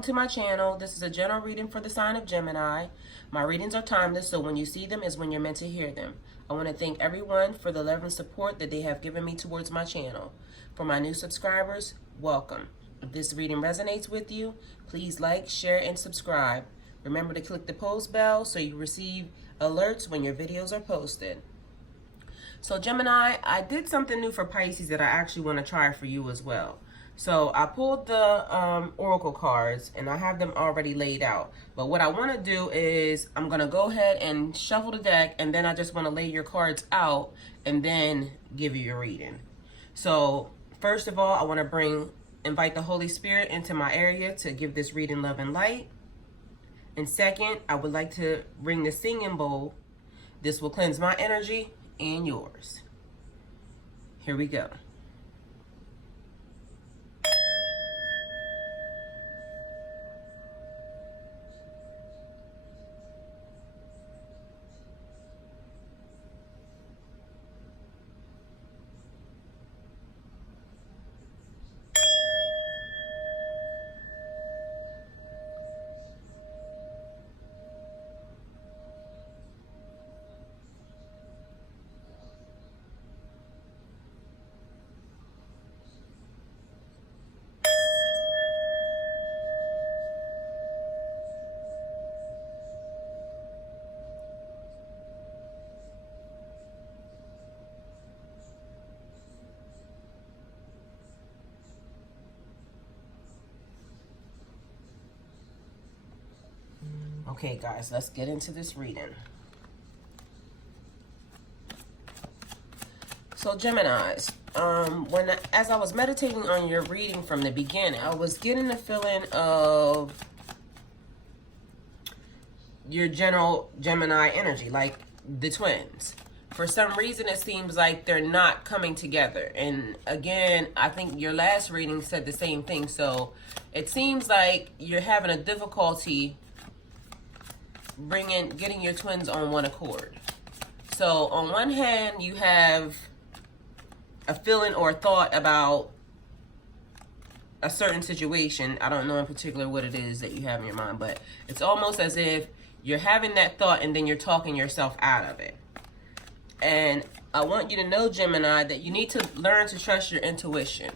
welcome to my channel. This is a general reading for the sign of Gemini. My readings are timeless, so when you see them is when you're meant to hear them. I want to thank everyone for the love and support that they have given me towards my channel. For my new subscribers, welcome. If this reading resonates with you, please like, share, and subscribe. Remember to click the post bell so you receive alerts when your videos are posted. So Gemini, I did something new for Pisces that I actually want to try for you as well. So I pulled the oracle cards and I have them already laid out. But what I want to do is I'm going to go ahead and shuffle the deck, and then I just want to lay your cards out and then give you your reading. So first of all, I want to invite the Holy Spirit into my area to give this reading love and light. And second, I would like to bring the singing bowl. This will cleanse my energy and yours. Here we go. Okay, guys, let's get into this reading. So, Geminis, as I was meditating on your reading from the beginning, I was getting the feeling of your general Gemini energy, like the twins. For some reason, it seems like they're not coming together. And again, I think your last reading said the same thing. So, it seems like you're having a difficulty getting your twins on one accord. So on one hand, you have a feeling or a thought about a certain situation. I don't know in particular what it is that you have in your mind, but it's almost as if you're having that thought and then you're talking yourself out of it. And I want you to know, Gemini, that you need to learn to trust your intuition.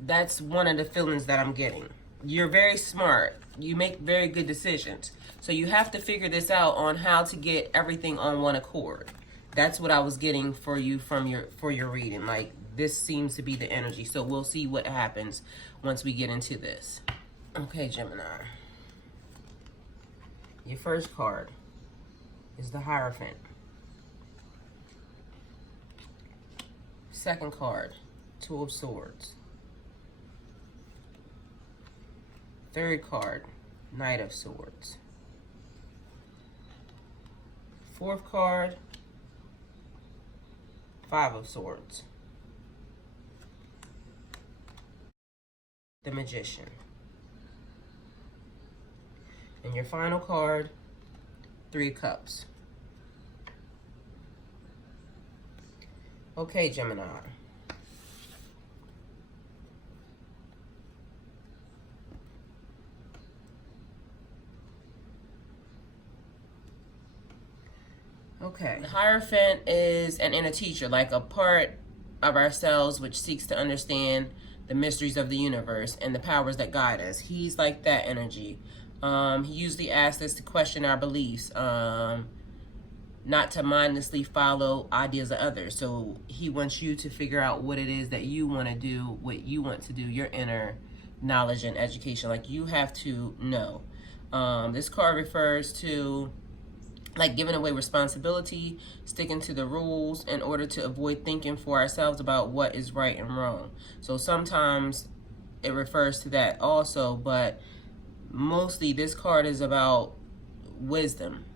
That's one of the feelings that I'm getting. You're very smart. You make very good decisions. So you have to figure this out on how to get everything on one accord. That's what I was getting for you for your reading. Like, this seems to be the energy. So we'll see what happens once we get into this. Okay, Gemini. Your first card is the Hierophant. Second card, Two of Swords. Third card, Knight of Swords. Fourth card, Five of Swords. The Magician. And your final card, Three of Cups. Okay, Gemini. Okay. The Hierophant is an inner teacher, like a part of ourselves which seeks to understand the mysteries of the universe and the powers that guide us. He's like that energy. He usually asks us to question our beliefs, not to mindlessly follow ideas of others. So he wants you to figure out what it is that you want to do, what you want to do, your inner knowledge and education. Like, you have to know. This card refers to like giving away responsibility, sticking to the rules in order to avoid thinking for ourselves about what is right and wrong. So sometimes it refers to that also, but mostly this card is about wisdom,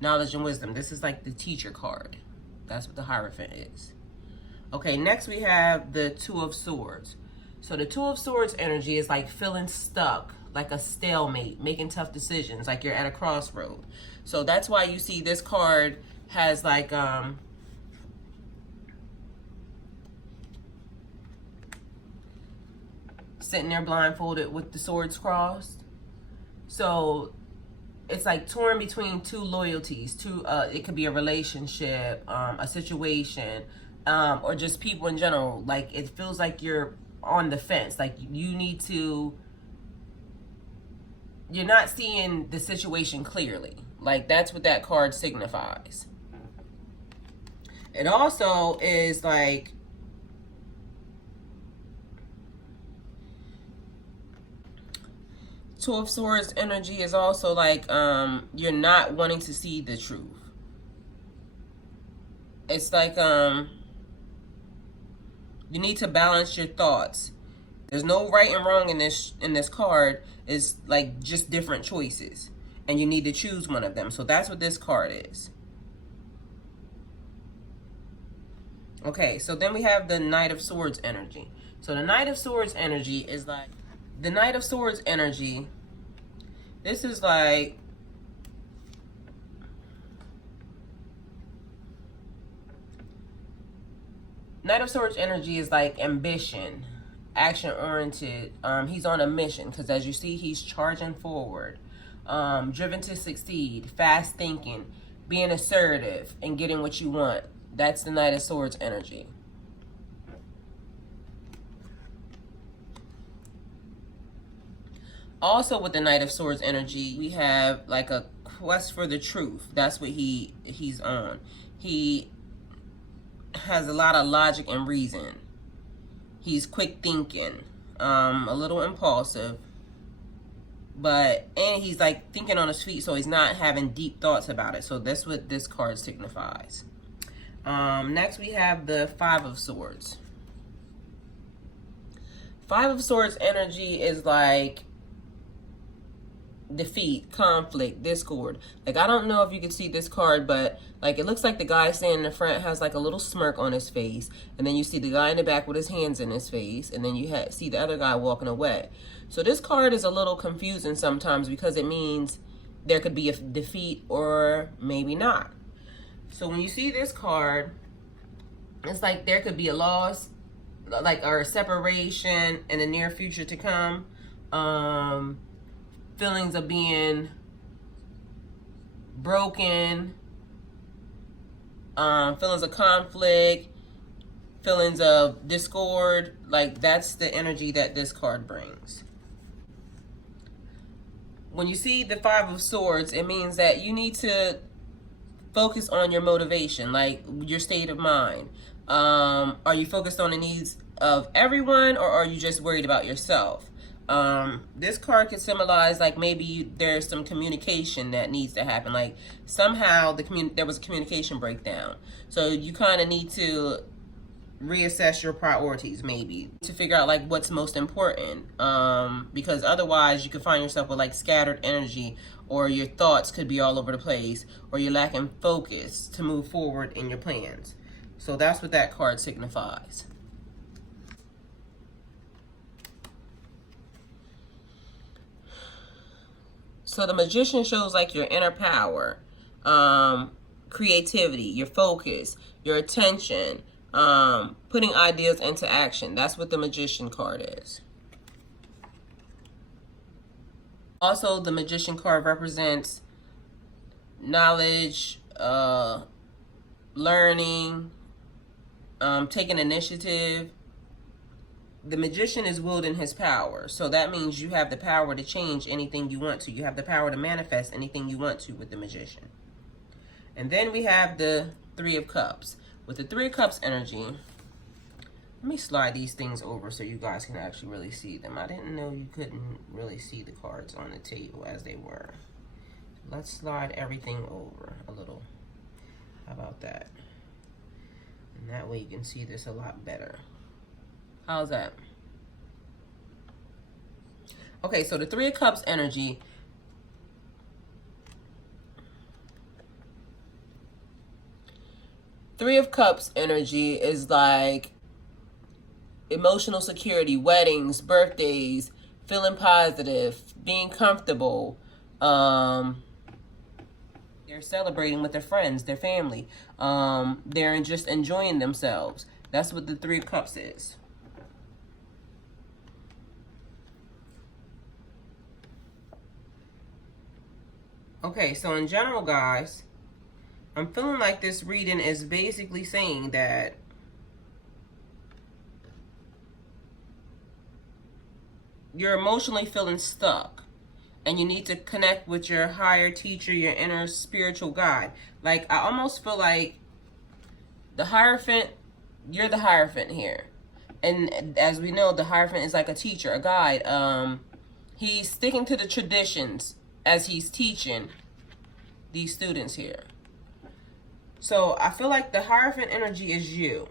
knowledge and wisdom. This is like the teacher card. That's what the Hierophant is. Okay, next we have the Two of Swords. So the Two of Swords energy is like feeling stuck, like a stalemate, making tough decisions, like you're at a crossroad. So that's why you see this card has like sitting there blindfolded with the swords crossed. So it's like torn between two loyalties. It could be a relationship, a situation, or just people in general. Like, it feels like you're on the fence. Like, you're not seeing the situation clearly. Like, that's what that card signifies. It also is like, Two of Swords energy is also like, you're not wanting to see the truth. It's like, you need to balance your thoughts. There's no right and wrong in this card. It's like just different choices, and you need to choose one of them. So that's what this card is. Okay, so then we have the Knight of Swords energy. So the Knight of Swords energy is like, the Knight of Swords energy, this is like, Knight of Swords energy is like ambition, action oriented. He's on a mission, because as you see, he's charging forward, driven to succeed, fast thinking, being assertive, and getting what you want. That's the Knight of Swords energy. Also with the Knight of Swords energy, we have like a quest for the truth. That's what he's on. He has a lot of logic and reason. He's quick thinking, a little impulsive, and he's like thinking on his feet, so he's not having deep thoughts about it. So that's what this card signifies. Next we have the Five of Swords. Five of Swords energy is like defeat, conflict, discord. Like, I don't know if you can see this card, but like, it looks like the guy standing in the front has like a little smirk on his face, and then you see the guy in the back with his hands in his face, and then you see the other guy walking away. So this card is a little confusing sometimes, because it means there could be a defeat or maybe not. So when you see this card, it's like there could be a loss, like, or a separation in the near future to come. Feelings of being broken, feelings of conflict, feelings of discord. Like, that's the energy that this card brings. When you see the Five of Swords, it means that you need to focus on your motivation, like your state of mind. Are you focused on the needs of everyone, or are you just worried about yourself? This card could symbolize like maybe there's some communication that needs to happen. Like, somehow there was a communication breakdown. So you kind of need to reassess your priorities, maybe, to figure out like what's most important. Because otherwise you could find yourself with like scattered energy, or your thoughts could be all over the place, or you're lacking focus to move forward in your plans. So that's what that card signifies. So the Magician shows like your inner power, creativity, your focus, your attention, putting ideas into action. That's what the Magician card is. Also, the Magician card represents knowledge, learning, taking initiative. The Magician is wielding his power. So that means you have the power to change anything you want to. You have the power to manifest anything you want to with the Magician. And then we have the Three of Cups. With the Three of Cups energy, let me slide these things over so you guys can actually really see them. I didn't know you couldn't really see the cards on the table as they were. Let's slide everything over a little. How about that? And that way you can see this a lot better. How's that? Okay, so the Three of Cups energy. Three of Cups energy is like emotional security, weddings, birthdays, feeling positive, being comfortable. They're celebrating with their friends, their family. They're just enjoying themselves. That's what the Three of Cups is. Okay, so in general, guys, I'm feeling like this reading is basically saying that you're emotionally feeling stuck and you need to connect with your higher teacher, your inner spiritual guide. Like, I almost feel like the Hierophant, you're the Hierophant here. And as we know, the Hierophant is like a teacher, a guide. He's sticking to the traditions as he's teaching these students here. So I feel like the Hierophant energy is you.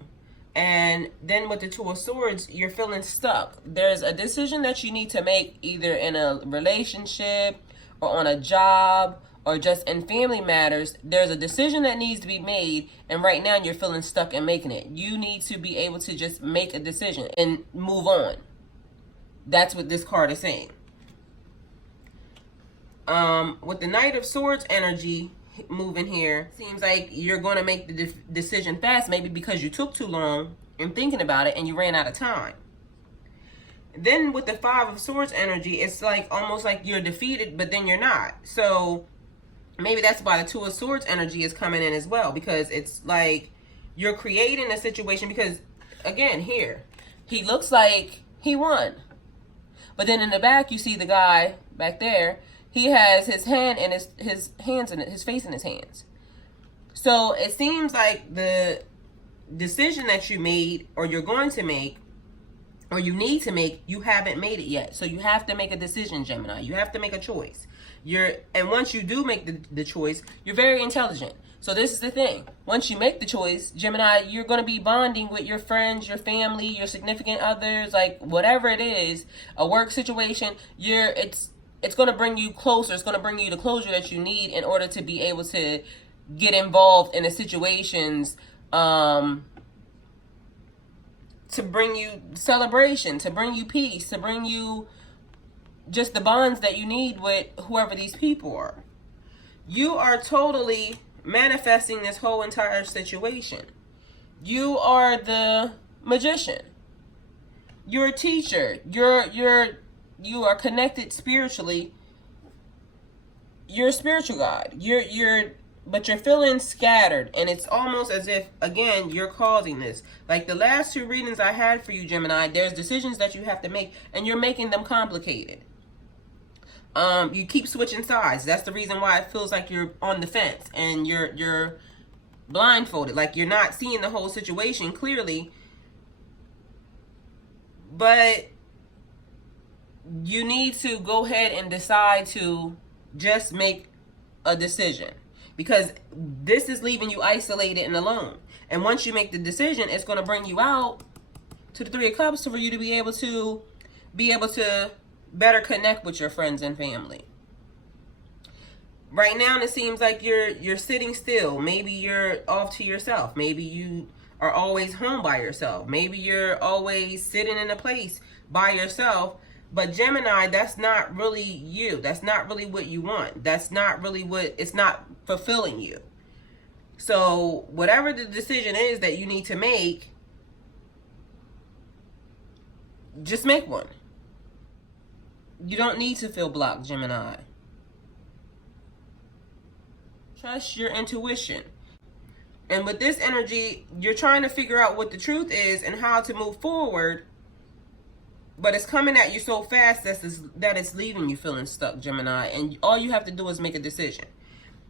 And then with the Two of Swords, you're feeling stuck. There's a decision that you need to make either in a relationship or on a job or just in family matters. There's a decision that needs to be made, and right now you're feeling stuck in making it. You need to be able to just make a decision and move on. That's what this card is saying. With the Knight of Swords energy moving here, seems like you're going to make the decision fast, maybe because you took too long in thinking about it and you ran out of time. Then with the Five of Swords energy, it's like almost like you're defeated, but then you're not. So maybe that's why the Two of Swords energy is coming in as well, because it's like you're creating a situation. Because again, here he looks like he won, but then in the back you see the guy back there. He has his hand in his hands and his face in his hands. So it seems like the decision that you made, or you're going to make, or you need to make, you haven't made it yet. So you have to make a decision, Gemini. You have to make a choice. And once you do make the choice, you're very intelligent. So this is the thing. Once you make the choice, Gemini, you're going to be bonding with your friends, your family, your significant others, like whatever it is, a work situation. It's going to bring you closer. It's going to bring you the closure that you need in order to be able to get involved in the situations, to bring you celebration, to bring you peace, to bring you just the bonds that you need with whoever these people are. You are totally manifesting this whole entire situation. You are the magician. You're a teacher. You are connected spiritually. You're a spiritual guide. But you're feeling scattered, and it's almost as if, again, you're causing this. Like the last two readings I had for you, Gemini, there's decisions that you have to make, and you're making them complicated. You keep switching sides. That's the reason why it feels like you're on the fence and you're blindfolded, like you're not seeing the whole situation clearly. But you need to go ahead and decide to just make a decision, because this is leaving you isolated and alone. And once you make the decision, it's going to bring you out to the Three of Cups for you to be able to better connect with your friends and family. Right now, it seems like you're sitting still. Maybe you're off to yourself. Maybe you are always home by yourself. Maybe you're always sitting in a place by yourself. But Gemini, that's not really you. That's not really what you want. That's not really it's not fulfilling you. So whatever the decision is that you need to make, just make one. You don't need to feel blocked, Gemini. Trust your intuition. And with this energy, you're trying to figure out what the truth is and how to move forward. But it's coming at you so fast that it's leaving you feeling stuck, Gemini. And all you have to do is make a decision.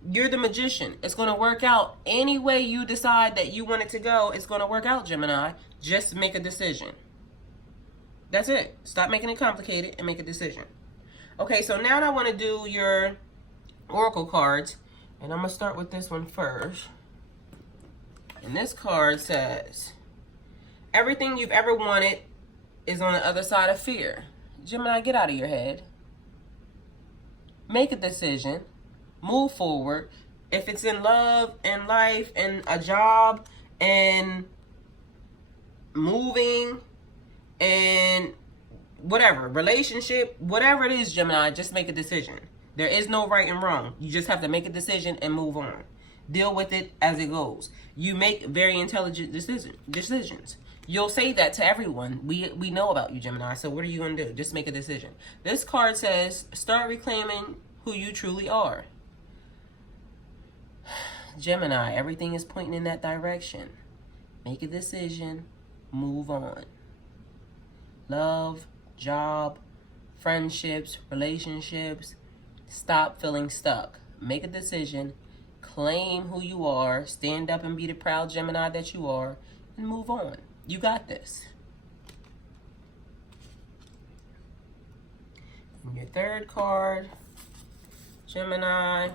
You're the magician. It's going to work out any way you decide that you want it to go. It's going to work out, Gemini. Just make a decision. That's it. Stop making it complicated and make a decision. Okay, so now I want to do your oracle cards. And I'm going to start with this one first. And this card says, everything you've ever wanted is on the other side of fear. Gemini, get out of your head. Make a decision. Move forward. If it's in love and life and a job and moving and whatever, relationship, whatever it is, Gemini, just make a decision. There is no right and wrong. You just have to make a decision and move on. Deal with it as it goes. You make very intelligent decisions. You'll say that to everyone. We know about you, Gemini. So what are you going to do? Just make a decision. This card says, start reclaiming who you truly are. Gemini, everything is pointing in that direction. Make a decision, move on. Love, job, friendships, relationships. Stop feeling stuck. Make a decision, claim who you are, stand up and be the proud Gemini that you are, and move on. You got this. And your third card, Gemini,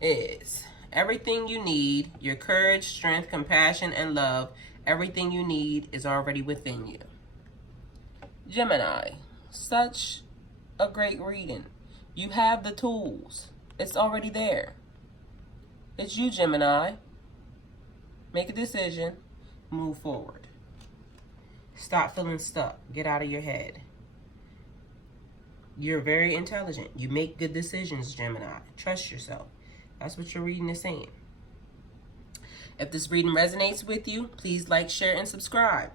is everything you need, your courage, strength, compassion, and love. Everything you need is already within you. Gemini, such a great reading. You have the tools. It's already there. It's you, Gemini. Make a decision. Move forward. Stop feeling stuck. Get out of your head. You're very intelligent. You make good decisions, Gemini. Trust yourself. That's what your reading is saying. If this reading resonates with you, please like, share, and subscribe.